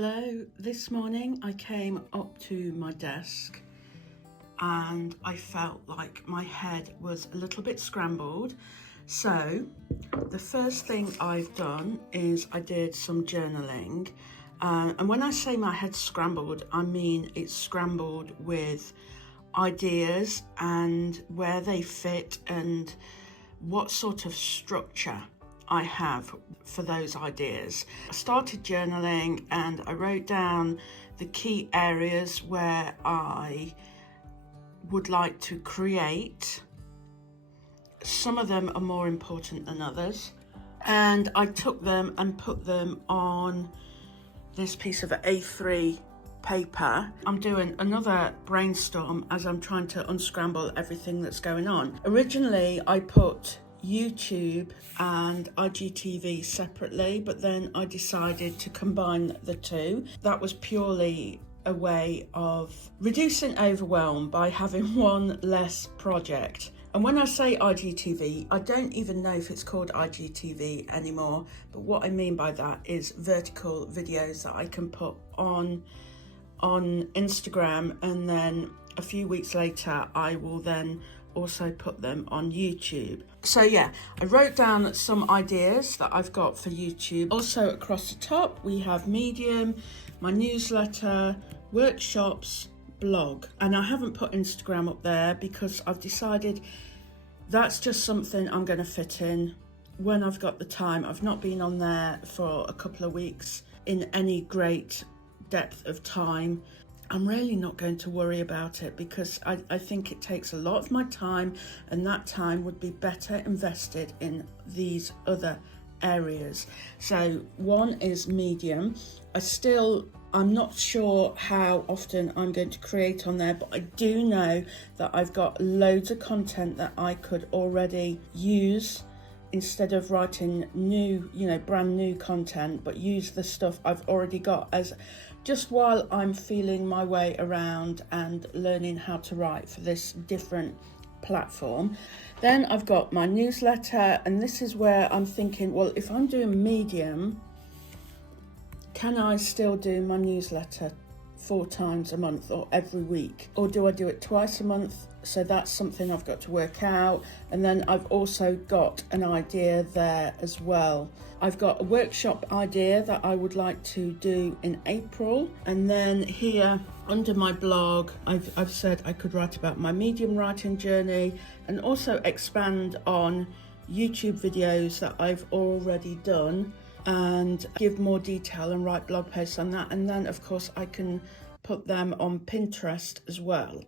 Hello, this morning I came up to my desk and I felt like my head was a little bit scrambled. So the first thing I've done is I did some journaling. And when I say my head's scrambled, I mean it's scrambled with ideas and where they fit and what sort of structure I have for those ideas. I started journaling and I wrote down the key areas where I would like to create. Some of them are more important than others. And I took them and put them on this piece of A3 paper. I'm doing another brainstorm as I'm trying to unscramble everything that's going on. Originally, I put YouTube and IGTV separately, but then I decided to combine the two. That was purely a way of reducing overwhelm by having one less project. And when I say IGTV, I don't even know if it's called IGTV anymore, but what I mean by that is vertical videos that I can put on Instagram, and then a few weeks later I will then also put them on YouTube. So yeah, I wrote down some ideas that I've got for YouTube. Also across the top we have Medium, my newsletter, workshops, blog, and I haven't put Instagram up there because I've decided that's just something I'm going to fit in when I've got the time. I've not been on there for a couple of weeks in any great depth of time. I'm really not going to worry about it because I think it takes a lot of my time, and that time would be better invested in these other areas. So one is Medium. I'm not sure how often I'm going to create on there, but I do know that I've got loads of content that I could already use instead of writing new, brand new content, but use the stuff I've already got as just while I'm feeling my way around and learning how to write for this different platform. Then I've got my newsletter, and this is where I'm thinking, well, if I'm doing Medium, can I still do my newsletter 4 times a month or every week? Or do I do it twice a month? So that's something I've got to work out. And then I've also got an idea there as well. I've got a workshop idea that I would like to do in April. And then here under my blog, I've said I could write about my Medium writing journey and also expand on YouTube videos that I've already done and give more detail and write blog posts on that. And then of course I can put them on Pinterest as well.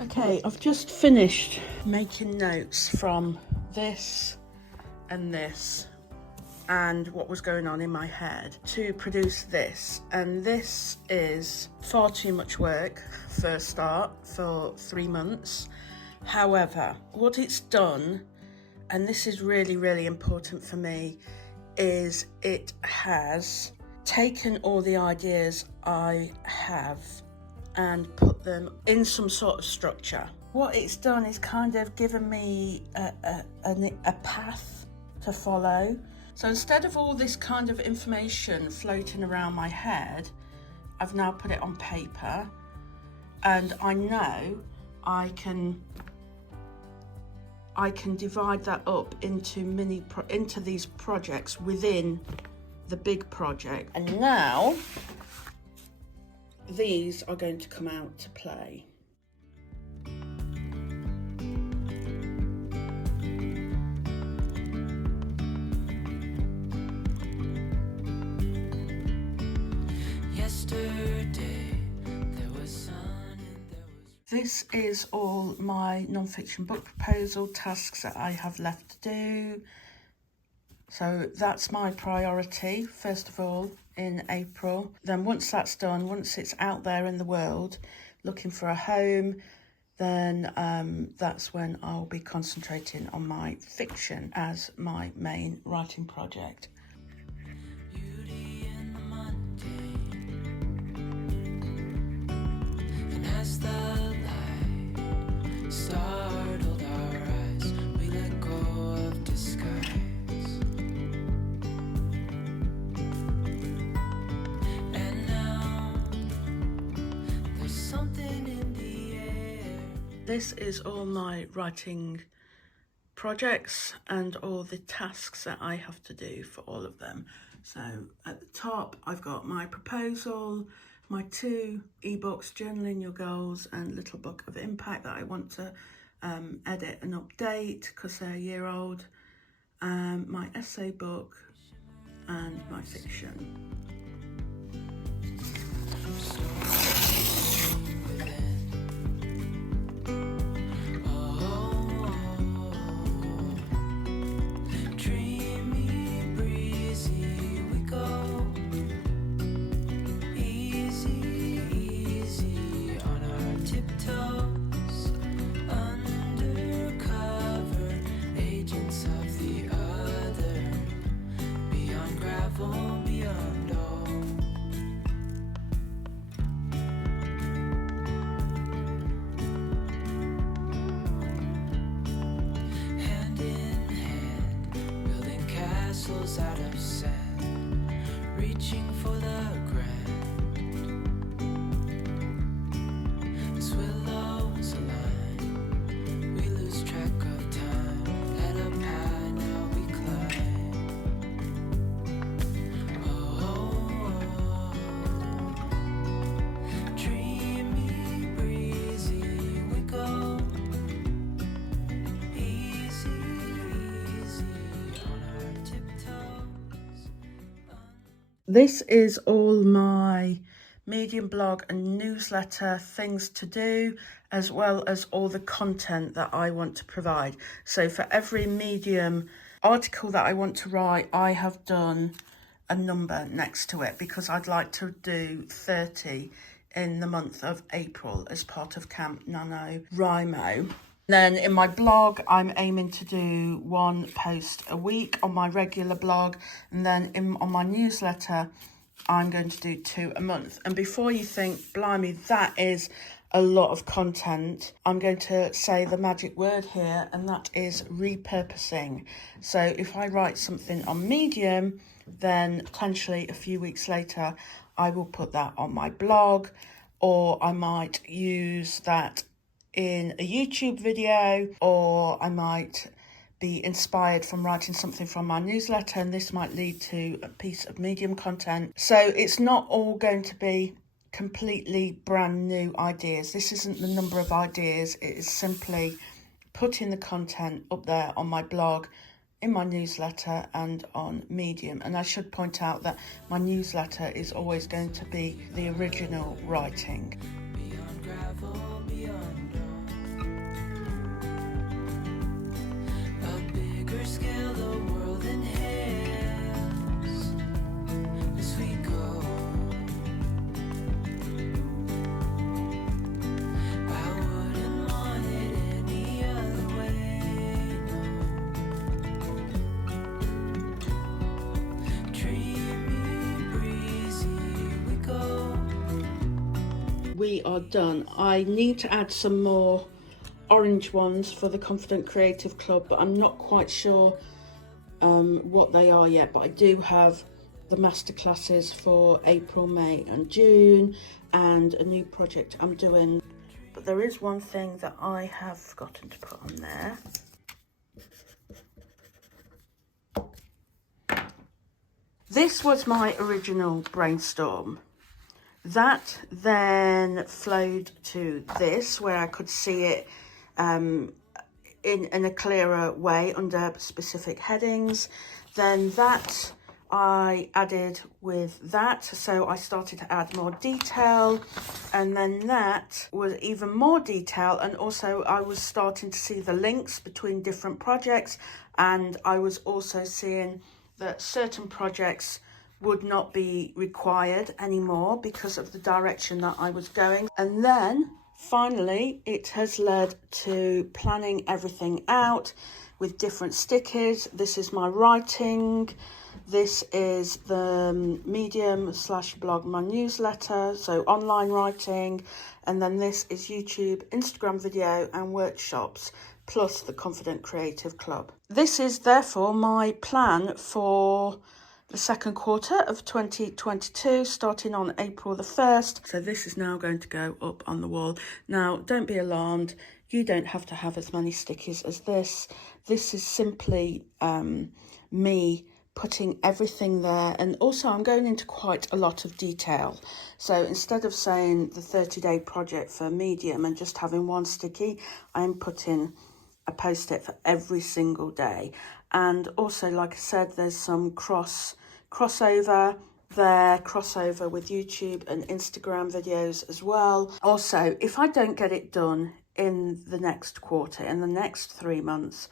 Okay, I've just finished making notes from this and this and what was going on in my head to produce this. And this is far too much work for a start for 3 months. However, what it's done, and this is really, really important for me, is it has taken all the ideas I have and put them in some sort of structure. What it's done is kind of given me a path to follow. So instead of all this kind of information floating around my head, I've now put it on paper, and I know I can divide that up into these projects within the big project. And now these are going to come out to play. This is all my non-fiction book proposal tasks that I have left to do. So that's my priority, first of all, in April. Then once that's done, once it's out there in the world, looking for a home, then that's when I'll be concentrating on my fiction as my main writing project. This is all my writing projects and all the tasks that I have to do for all of them. So at the top, I've got my proposal, my 2 ebooks, Journaling Your Goals and Little Book of Impact, that I want to edit and update because they're a year old, my essay book and my fiction. Out of sand, reaching for the grand. As willows align, we lose track of time. Head up high, now we climb. Dreamy, breezy, we go. This is all my Medium blog and newsletter things to do, as well as all the content that I want to provide. So for every Medium article that I want to write, I have done a number next to it because I'd like to do 30 in the month of April as part of Camp NaNoWriMo. Then in my blog, I'm aiming to do 1 post a week on my regular blog. And then on my newsletter, I'm going to do 2 a month. And before you think, blimey, that is a lot of content, I'm going to say the magic word here, and that is repurposing. So if I write something on Medium, then potentially a few weeks later, I will put that on my blog, or I might use that in a YouTube video, or I might be inspired from writing something from my newsletter, and this might lead to a piece of Medium content. So it's not all going to be completely brand new ideas. This isn't the number of ideas, it is simply putting the content up there on my blog, in my newsletter and on Medium. And I should point out that my newsletter is always going to be the original writing. Beyond gravel, beyond scale, the world inhales as we go. I wouldn't want it any other way, no. Dreamy, breezy, we go. We are done. I need to add some more orange ones for the Confident Creative Club, but I'm not quite sure what they are yet. But I do have the masterclasses for April, May and June, and a new project I'm doing. But there is one thing that I have forgotten to put on there. This was my original brainstorm. That then flowed to this, where I could see it in a clearer way under specific headings. Then that I added with that, so I started to add more detail, and then that was even more detail, and also I was starting to see the links between different projects, and I was also seeing that certain projects would not be required anymore because of the direction that I was going. And then finally it has led to planning everything out with different stickers. This is my writing, this is the medium/blog, my newsletter, so online writing, and then this is YouTube, Instagram video and workshops, plus the Confident Creative Club. This is therefore my plan for the second quarter of 2022, starting on April the 1st. So this is now going to go up on the wall. Now, don't be alarmed. You don't have to have as many stickers as this. This is simply me putting everything there. And also I'm going into quite a lot of detail. So instead of saying the 30-day project for Medium and just having one sticky, I'm putting a post-it for every single day. And also, like I said, there's some crossover there, crossover with YouTube and Instagram videos as well. Also, if I don't get it done in the next quarter, in the next 3 months,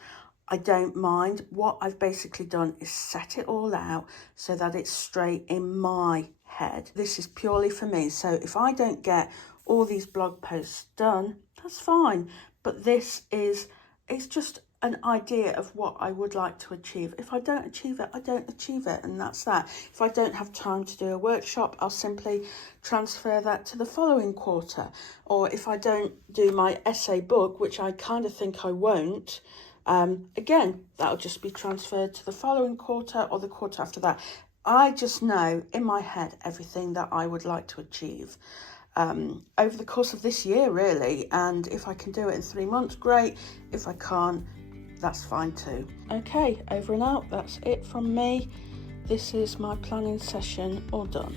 I don't mind. What I've basically done is set it all out so that it's straight in my head. This is purely for me. So if I don't get all these blog posts done, that's fine. But this is, it's just an idea of what I would like to achieve. If I don't achieve it, I don't achieve it, and that's that. If I don't have time to do a workshop, I'll simply transfer that to the following quarter. Or if I don't do my essay book, which I kind of think I won't, again, that'll just be transferred to the following quarter or the quarter after that. I just know in my head everything that I would like to achieve over the course of this year, really. And if I can do it in 3 months, great. If I can't, that's fine too. Okay, over and out. That's it from me. This is my planning session all done.